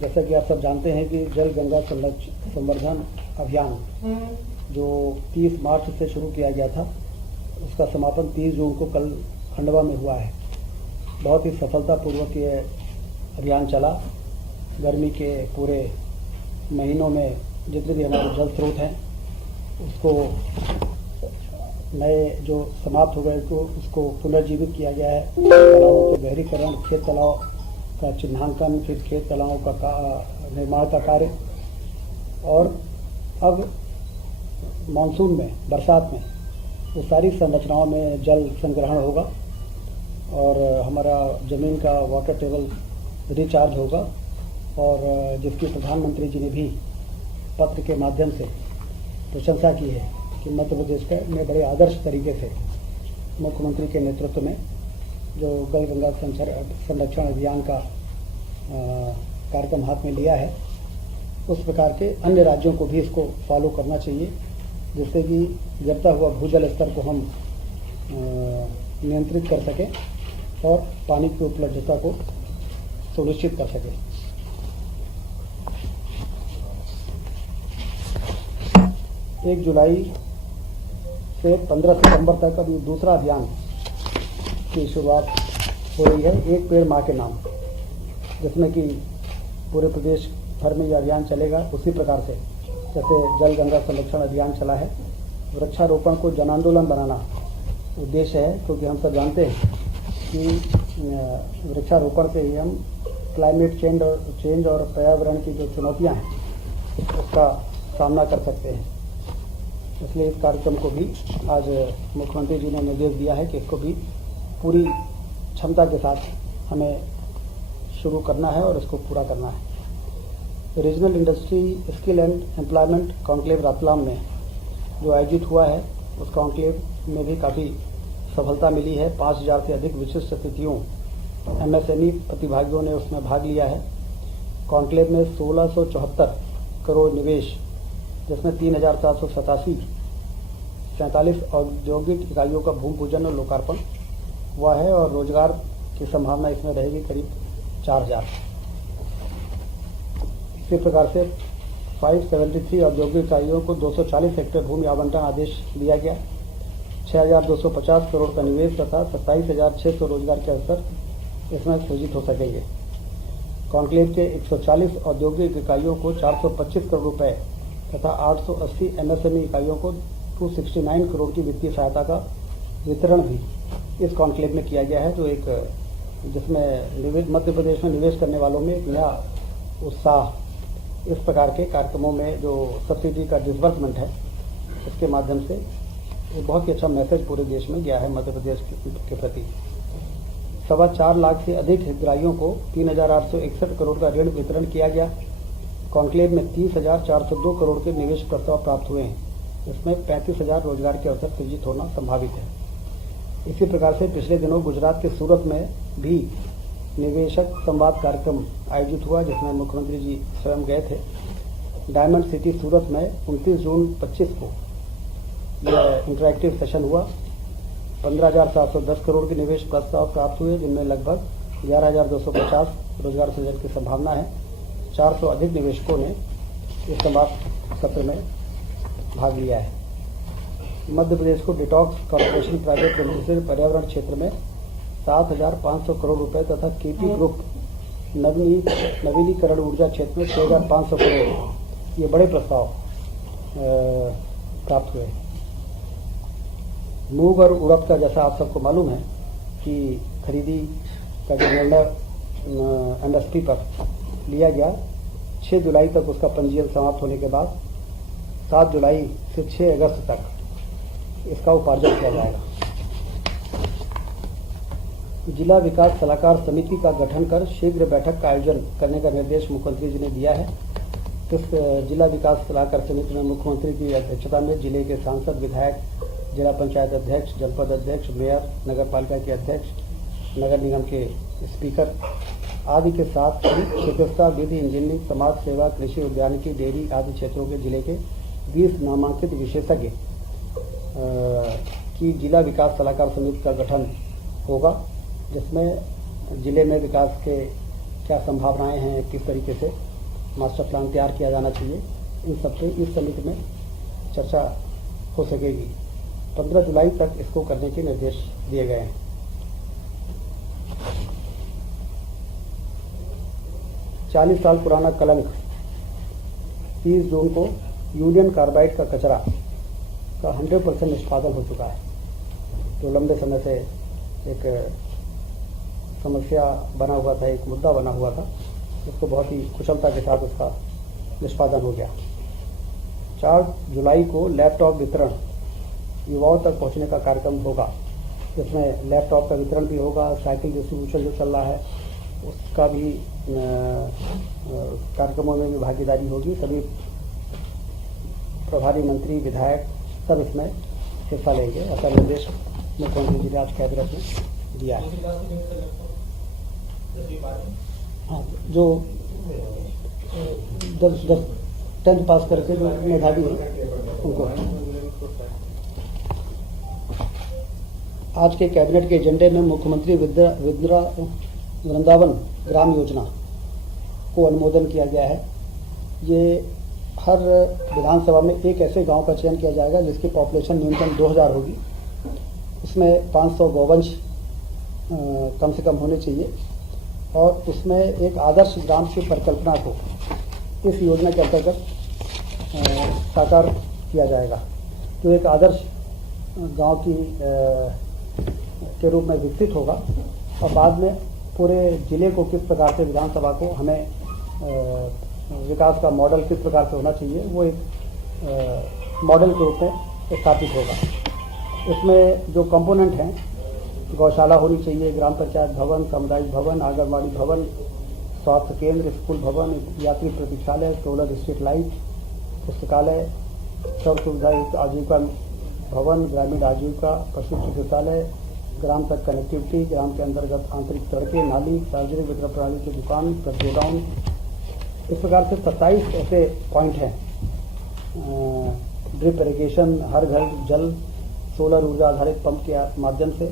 जैसा कि आप सब जानते हैं कि जल गंगा संवर्धन अभियान जो 30 मार्च से शुरू किया गया था, उसका समापन 30 जून को कल खंडवा में हुआ है। बहुत ही सफलतापूर्वक ये अभियान चला। गर्मी के पूरे महीनों में जितने भी हमारे जल स्रोत हैं उसको नए जो समाप्त हो गए को उसको पुनर्जीवित किया गया है। तालाबों के गहरीकरण, खेत तालाब का चिन्हांकन, फिर खेत तालाबों का निर्माण का कार्य, और अब मानसून में, बरसात में वो सारी संरचनाओं में जल संग्रहण होगा और हमारा ज़मीन का वाटर टेबल रिचार्ज होगा। और जिसकी प्रधानमंत्री जी ने भी पत्र के माध्यम से प्रशंसा की है कि मध्य प्रदेश में बड़े आदर्श तरीके से मुख्यमंत्री के नेतृत्व में जो जल गंगा संरक्षण अभियान का कार्यक्रम हाथ में लिया है, उस प्रकार के अन्य राज्यों को भी इसको फॉलो करना चाहिए, जिससे कि गिरता हुआ भूजल स्तर को हम नियंत्रित कर सकें और पानी की उपलब्धता को सुनिश्चित कर सकें। 1 जुलाई से 15 सितंबर तक अभी दूसरा अभियान की शुरुआत हो रही है, एक पेड़ माँ के नाम, जिसमें कि पूरे प्रदेश भर में यह अभियान चलेगा। उसी प्रकार से जैसे जल गंगा संरक्षण अभियान चला है, वृक्षारोपण को जन आंदोलन बनाना उद्देश्य है, क्योंकि हम सब जानते हैं कि वृक्षारोपण से ही हम क्लाइमेट चेंज और पर्यावरण की जो चुनौतियां हैं उसका सामना कर सकते हैं। इसलिए इस कार्यक्रम को भी आज मुख्यमंत्री जी ने निर्देश दिया है कि इसको भी पूरी क्षमता के साथ हमें शुरू करना है और इसको पूरा करना है। Regional industry skill and employment conclave Ratlam में जो आयोजित हुआ है, उस कॉन्क्लेव में भी काफ़ी सफलता मिली है। 5000 से अधिक विशिष्ट अतिथियों, MSME प्रतिभागियों ने उसमें भाग लिया है। कॉन्क्लेव में 1674 करोड़ निवेश, जिसमें 3747 औद्योगिक इकाइयों का भूमि पूजन और लोकार्पण हुआ है, और रोजगार की संभावना इसमें रहेगी करीब 4000। इसी प्रकार से 573 औद्योगिक इकाइयों को 240 हेक्टेयर भूमि आवंटन आदेश दिया गया। 6250 करोड़ का निवेश तथा 27600 रोजगार के अवसर इसमें सृजित हो सकेंगे। कॉन्क्लेव के 140 औद्योगिक इकाइयों को 425 करोड़ रुपए तथा 880 MSME इकाइयों को 269 करोड़ की वित्तीय सहायता का वितरण भी इस कॉन्क्लेव में किया गया है, जो एक जिसमें मध्य प्रदेश में निवेश करने वालों में एक नया उत्साह, इस प्रकार के कार्यक्रमों में जो सब्सिडी का डिसबर्समेंट है, इसके माध्यम से एक बहुत ही अच्छा मैसेज पूरे देश में गया है मध्य प्रदेश के प्रति। 4.25 लाख से अधिक हितग्राहियों को 3861 करोड़ का ऋण वितरण किया गया। कॉन्क्लेव में 30,402 करोड़ के निवेश प्रस्ताव प्राप्त हुए हैं, इसमें 35,000 रोजगार के अवसर सृजित होना संभावित है। इसी प्रकार से पिछले दिनों गुजरात के सूरत में भी निवेशक संवाद कार्यक्रम आयोजित हुआ, जिसमें मुख्यमंत्री जी स्वयं गए थे। डायमंड सिटी सूरत में 29 जून 25 को यह इंटरैक्टिव सेशन हुआ। 15,710 करोड़ के निवेश प्रस्ताव प्राप्त हुए, जिनमें लगभग 11,250 रोजगार सृजन की संभावना है। 400 अधिक निवेशकों ने इस संवाद सत्र में भाग लिया है। मध्य प्रदेश को डिटॉक्स कॉर्पोरेशन प्राइवेट लिमिटेड से पर्यावरण क्षेत्र में 7,500 करोड़ रुपए तथा केपी ग्रुप नवीनीकरण ऊर्जा क्षेत्र में 6,500 करोड़, ये बड़े प्रस्ताव प्राप्त हुए। मूंग और उड़द का, जैसा आप सबको मालूम है कि खरीदी का जो निर्णय MSP पर लिया गया, 6 जुलाई तक उसका पंजीयन समाप्त होने के बाद 7 जुलाई से 6 अगस्त तक इसका उपार्जन किया जाएगा। जिला विकास सलाहकार समिति का गठन कर शीघ्र बैठक का आयोजन करने का निर्देश मुख्यमंत्री जी ने दिया है। इस जिला विकास सलाहकार समिति में मुख्यमंत्री की अध्यक्षता में जिले के सांसद, विधायक, जिला पंचायत अध्यक्ष, जनपद अध्यक्ष, मेयर, नगर पालिका के अध्यक्ष, नगर निगम के स्पीकर आदि के साथ चिकित्सा, विधि, इंजीनियरिंग, समाज सेवा, कृषि, उद्यानिकी, डेयरी आदि क्षेत्रों के जिले के 20 नामांकित विशेषज्ञ की जिला विकास सलाहकार समिति का गठन होगा, जिसमें जिले में विकास के क्या संभावनाएं हैं, किस तरीके से मास्टर प्लान तैयार किया जाना चाहिए, इन सब पे इस समिति में चर्चा हो सकेगी। 15 जुलाई तक इसको करने के निर्देश दिए गए हैं। चालीस साल पुराना कलंक 30 जून को यूनियन कार्बाइड का कचरा का 100% निष्पादन हो चुका है। जो लंबे समय से एक समस्या बना हुआ था, एक मुद्दा बना हुआ था, उसको बहुत ही कुशलता के साथ उसका निष्पादन हो गया। 4 जुलाई को लैपटॉप वितरण युवाओं तक पहुंचने का कार्यक्रम होगा। इसमें लैपटॉप का वितरण भी होगा, साइकिल डिस्ट्रीब्यूशन जो चल रहा है उसका भी कार्यक्रमों में भी भागीदारी होगी। सभी प्रभारी मंत्री, विधायक सब इसमें हिस्सा लेंगे। ऐसा निर्देश मुख्यमंत्री जी ने आज कैबिनेट में दिया है। हाँ, जो 10th पास करके जो मेधावी हैं उनको। आज के कैबिनेट के एजेंडे में मुख्यमंत्री वृंदावन ग्राम योजना को अनुमोदन किया गया है। ये हर विधानसभा में एक ऐसे गांव का चयन किया जाएगा जिसकी पॉपुलेशन न्यूनतम 2000 होगी। उसमें 500 गौवंश कम से कम होने चाहिए और उसमें एक आदर्श ग्राम की परिकल्पना को इस योजना के अंतर्गत साकार किया जाएगा। जो एक आदर्श गांव के रूप में विकसित होगा और बाद में पूरे जिले को किस प्रकार से विधानसभा को हमें विकास का मॉडल किस प्रकार से होना चाहिए, वो एक मॉडल के रूप में स्थापित होगा। इसमें जो कंपोनेंट हैं, गौशाला होनी चाहिए, ग्राम पंचायत भवन, सामुदायिक भवन, आंगनबाड़ी भवन, स्वास्थ्य केंद्र, स्कूल भवन, यात्री प्रतीक्षालय, सोलर स्ट्रीट लाइट, पुस्तकालय, सर्व सुविधा युक्त आजीविका भवन, ग्रामीण आजीविका, पशु चिकित्सालय, ग्राम तक कनेक्टिविटी, ग्राम के अंतर्गत आंतरिक सड़कें, नाली, सार्वजनिक वितरण प्रणाली की दुकान, गोडाउन। इस प्रकार से 27 ऐसे पॉइंट हैं। ड्रिप इरिगेशन, हर घर जल, सोलर ऊर्जा आधारित पंप के माध्यम से,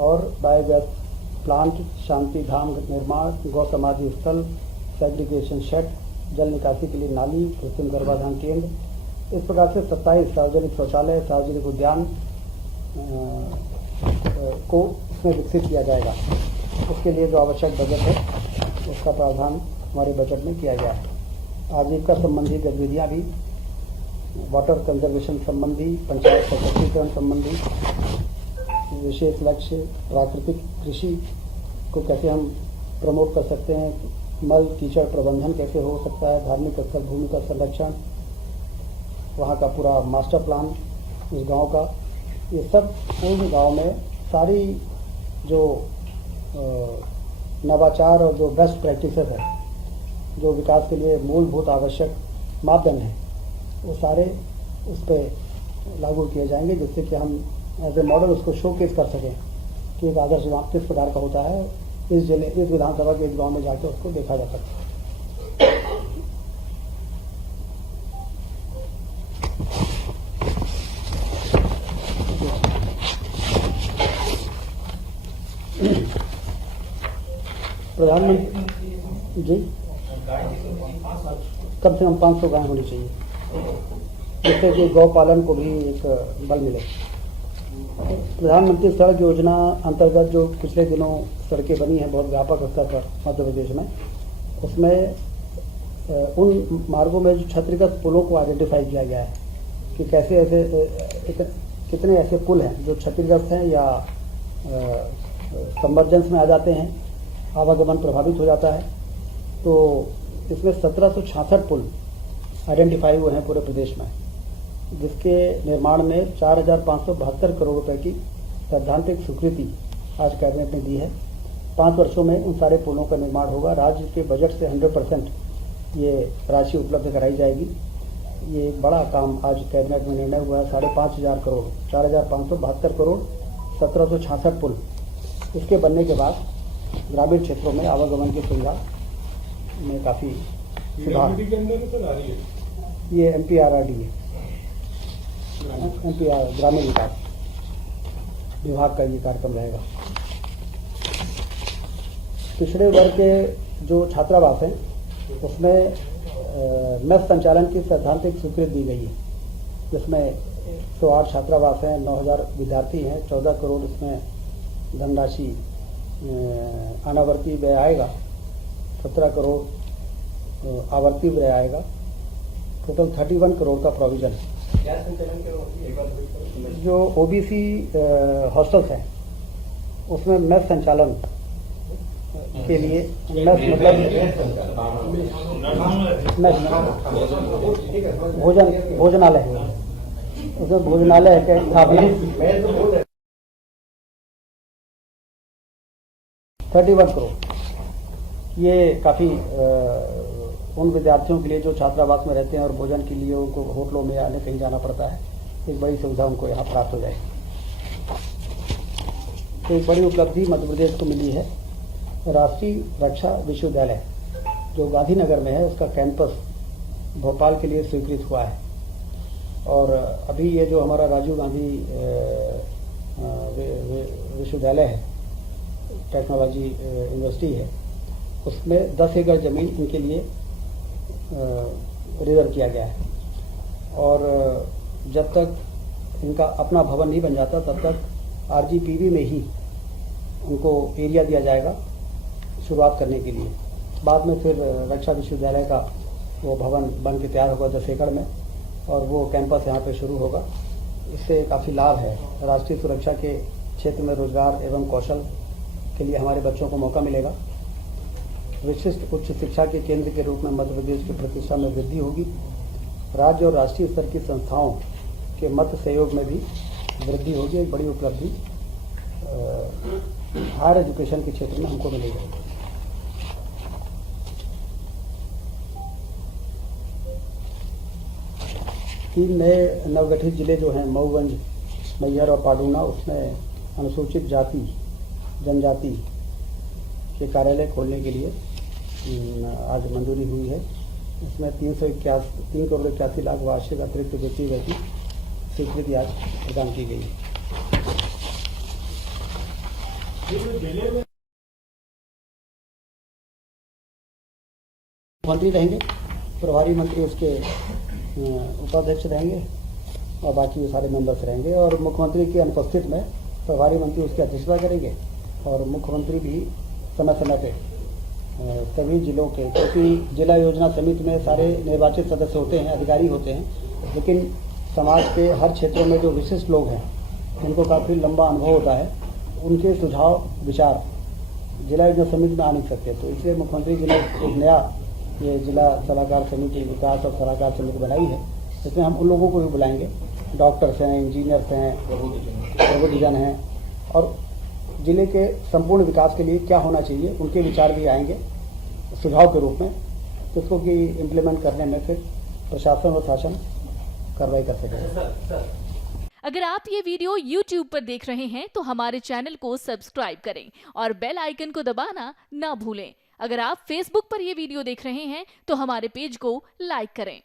और बायोगैस प्लांट, शांति धाम निर्माण, गौ समाधि स्थल, सेग्रीगेशन शेड, जल निकासी के लिए नाली, कृत्रिम गर्भाधान केंद्र। इस प्रकार से 27 सार्वजनिक शौचालय, सार्वजनिक उद्यान को इसमें विकसित किया जाएगा। उसके लिए जो आवश्यक बजट है उसका प्रावधान हमारे बजट में किया गया है। आजीविका संबंधी गतिविधियाँ भी, वाटर कंजर्वेशन संबंधी, पंचायत सशक्तिकरण संबंधी विशेष लक्ष्य, प्राकृतिक कृषि को कैसे हम प्रमोट कर सकते हैं, मल कीचड़ प्रबंधन कैसे हो सकता है, धार्मिक स्थल भूमि का संरक्षण, वहाँ का पूरा मास्टर प्लान उस गांव का, ये सब उन गांव में सारी जो नवाचार और जो बेस्ट प्रैक्टिसेस है, जो विकास के लिए मूलभूत आवश्यक मापदंड हैं, वो सारे उस पर लागू किए जाएंगे, जिससे कि हम एज ए मॉडल उसको शोकेस कर सकें कि एक आदर्श गाँव किस प्रकार का होता है। इस जिले, इस विधानसभा के इस गाँव में जाकर उसको देखा जा सकता है। प्रधानमंत्री जी, कम से कम 500 गाय होनी चाहिए, जिससे कि गौ पालन को भी एक बल मिले। प्रधानमंत्री सड़क योजना अंतर्गत जो पिछले दिनों सड़कें बनी हैं बहुत व्यापक स्तर पर मध्य प्रदेश में, उसमें उन मार्गों में जो क्षतिग्रस्त पुलों को आइडेंटिफाई किया गया है कि कैसे ऐसे कितने ऐसे पुल हैं जो क्षतिग्रस्त हैं या सबमर्जेंस में आ जाते हैं, आवागमन प्रभावित हो जाता है। तो इसमें 1766 पुल आइडेंटिफाई हुए हैं पूरे प्रदेश में, जिसके निर्माण में 4572 करोड़ रुपए की सैद्धांतिक स्वीकृति आज कैबिनेट ने दी है। 5 वर्षों में उन सारे पुलों का निर्माण होगा। राज्य के बजट से 100% ये राशि उपलब्ध कराई जाएगी। ये एक बड़ा काम आज कैबिनेट में निर्णय हुआ है। 5,500 करोड़, 4,572 करोड़, 1766 पुल। इसके बनने के बाद ग्रामीण क्षेत्रों में आवागमन की सुविधा में काफ़ी सुधार। ये MPRRD है, MPR ग्रामीण विकास विभाग का ये कार्यक्रम रहेगा। पिछड़े वर्ग के जो छात्रावास हैं उसमें मेस संचालन की सैद्धांतिक स्वीकृति दी गई है, जिसमें 108 छात्रावास हैं, 9000 विद्यार्थी हैं, 14 करोड़ इसमें धनराशि अनावर्ती व्यय आएगा, 17 करोड़ आवर्ती व्यय आएगा, टोटल 31 करोड़ का प्रोविजन है। जो ओबीसी हॉस्टल्स हैं उसमें मेस संचालन के लिए मेस मतलब भोजनालय है, उसमें भोजनालय के स्थापना 31 करोड़। ये काफ़ी उन विद्यार्थियों के लिए जो छात्रावास में रहते हैं और भोजन के लिए उनको होटलों में आने कहीं जाना पड़ता है, एक बड़ी सुविधा उनको यहाँ प्राप्त हो जाएगी। तो एक बड़ी उपलब्धि मध्य प्रदेश को मिली है। राष्ट्रीय रक्षा विश्वविद्यालय जो गांधीनगर में है, उसका कैंपस भोपाल के लिए स्वीकृत हुआ है। और अभी ये जो हमारा राजीव गांधी विश्वविद्यालय है, टेक्नोलॉजी यूनिवर्सिटी है, उसमें 10 एकड़ जमीन इनके लिए रिजर्व किया गया है। और जब तक इनका अपना भवन नहीं बन जाता तब तक आरजीपीवी में ही उनको एरिया दिया जाएगा शुरुआत करने के लिए। बाद में फिर रक्षा विश्वविद्यालय का वो भवन बन के तैयार होगा 10 एकड़ में, और वो कैंपस यहाँ पे शुरू होगा। इससे काफ़ी लाभ है। राष्ट्रीय सुरक्षा के क्षेत्र में रोजगार एवं कौशल के लिए हमारे बच्चों को मौका मिलेगा। विशिष्ट उच्च शिक्षा के केंद्र के रूप में मध्य प्रदेश की प्रतिष्ठा में वृद्धि होगी। राज्य और राष्ट्रीय स्तर की संस्थाओं के मत सहयोग में भी वृद्धि होगी। एक बड़ी उपलब्धि हायर एजुकेशन के क्षेत्र में हमको मिलेगी। तीन नए नवगठित जिले जो हैं मऊगंज, मैहर और पाडूना, उसमें अनुसूचित जाति जनजाति के कार्यालय खोलने के लिए आज मंजूरी हुई है। इसमें 3 करोड़ 81 लाख वार्षिक अतिरिक्त वित्तीय व्यय की स्वीकृति आज प्रदान की गई है। मंत्री रहेंगे, प्रभारी मंत्री उसके उपाध्यक्ष रहेंगे और बाकी सारे मेंबर्स रहेंगे। और मुख्यमंत्री की अनुपस्थित में प्रभारी मंत्री उसकी अध्यक्षता करेंगे। और मुख्यमंत्री भी समय समय पे सभी जिलों के, क्योंकि जिला योजना समिति में सारे निर्वाचित सदस्य होते हैं, अधिकारी होते हैं, लेकिन समाज के हर क्षेत्रों में जो विशिष्ट लोग हैं उनको काफ़ी लंबा अनुभव होता है, उनके सुझाव विचार जिला योजना समिति में आ नहीं सकते। तो इसलिए मुख्यमंत्री जी ने एक नया ये जिला सलाहकार समिति, विकास और सलाहकार समिति बनाई है। इसमें हम उन लोगों को भी बुलाएंगे, डॉक्टर्स हैं, इंजीनियर्स हैं, प्रबुद्धजन हैं, और जिले के संपूर्ण विकास के लिए क्या होना चाहिए उनके विचार भी आएंगे सुझाव के रूप में, जिसको कि इम्प्लीमेंट करने में फिर प्रशासन और शासन कार्रवाई कर सकेगा। अगर आप ये वीडियो YouTube पर देख रहे हैं तो हमारे चैनल को सब्सक्राइब करें और बेल आइकन को दबाना ना भूलें। अगर आप Facebook पर ये वीडियो देख रहे हैं तो हमारे पेज को लाइक करें।